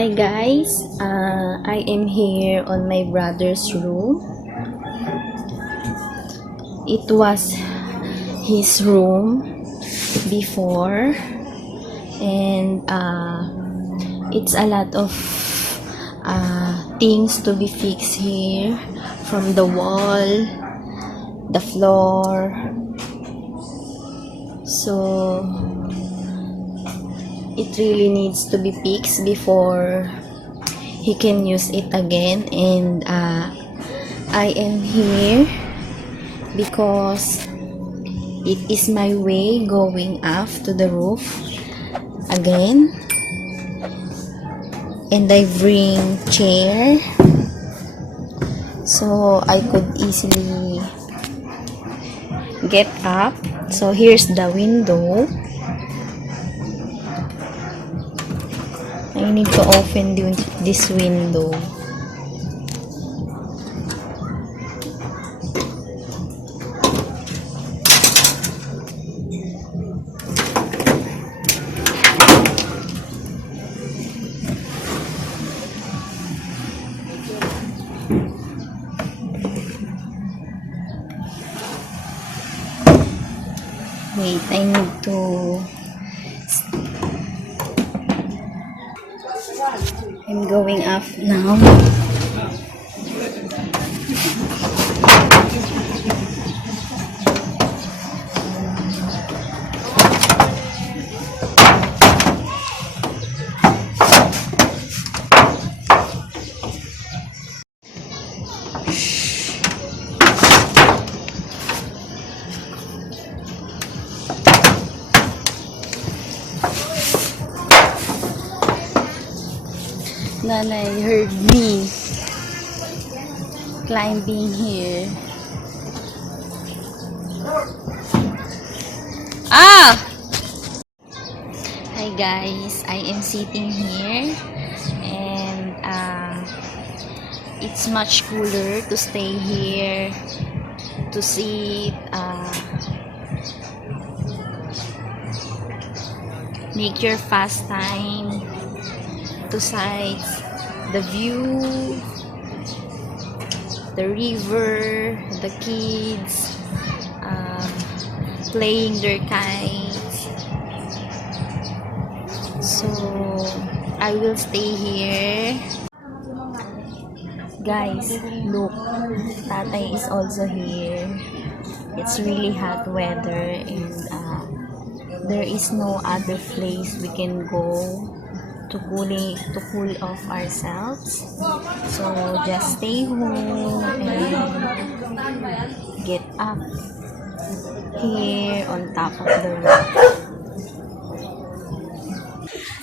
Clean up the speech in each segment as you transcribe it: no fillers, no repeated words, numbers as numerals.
Hi guys, I am here on my brother's room. It was his room before, and it's a lot of things to be fixed here, from the wall, the floor. So it really needs to be fixed before he can use it again. And I am here because it is my way going up to the roof again, and I bring chair so I could easily get up. So here's the window. I need to open this window. Wait, I need to... I'm going up now. Nanay heard me climbing here. Hi guys, I am sitting here, and it's much cooler to stay here, to sit, make your fast time, to sights, the view, the river, the kids playing their kites. So I will stay here. Guys, look, Tatay is also here. It's really hot weather, and there is no other place we can go to cool off ourselves. So just stay home and get up here on top of the roof.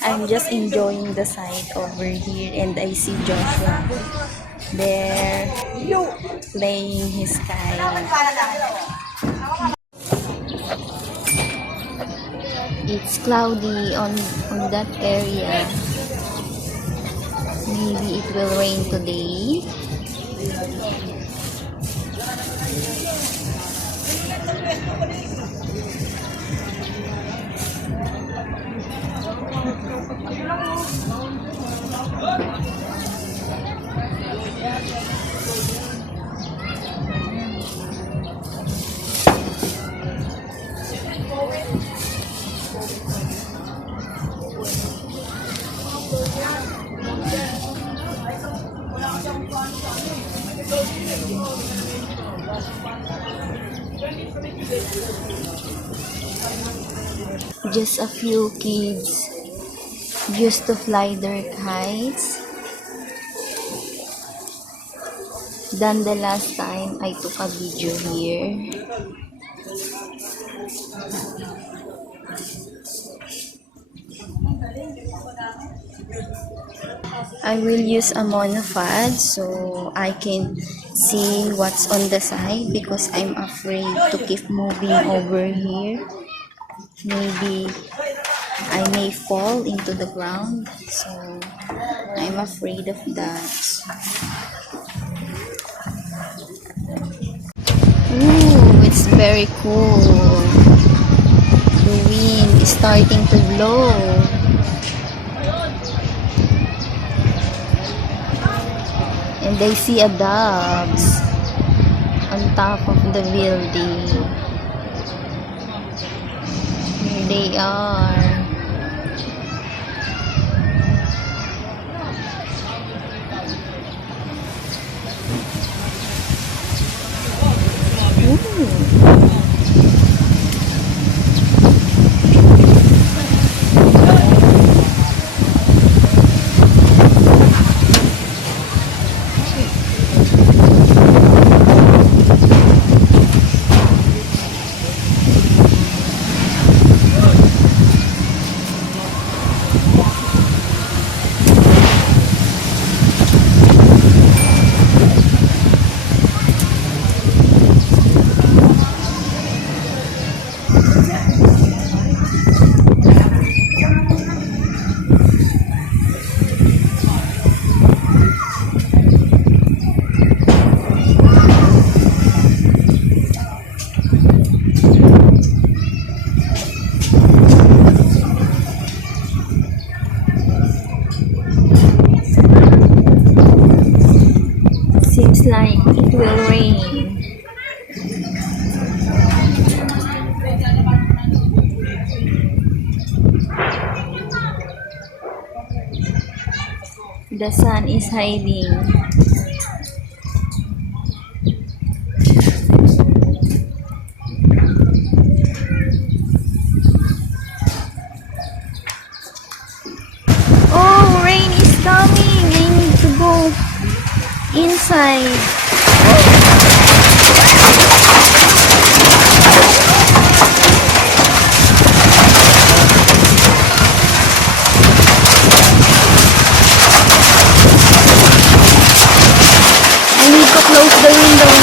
I'm just enjoying the sight over here, and I see Joshua there playing his kite. It's cloudy on that area. Maybe it will rain today. Just a few kids used to fly their kites than the last time I took a video here. I will use a monofod so I can see what's on the side, because I'm afraid to keep moving over here. Maybe I may fall into the ground, so I'm afraid of that. Ooh, it's very cool. The wind is starting to blow. And I see a dogs on top of the building. Here they are. Ooh. Seems like it will rain. The sun is hiding. Oh, rain is coming. I need to go inside. I need to close the window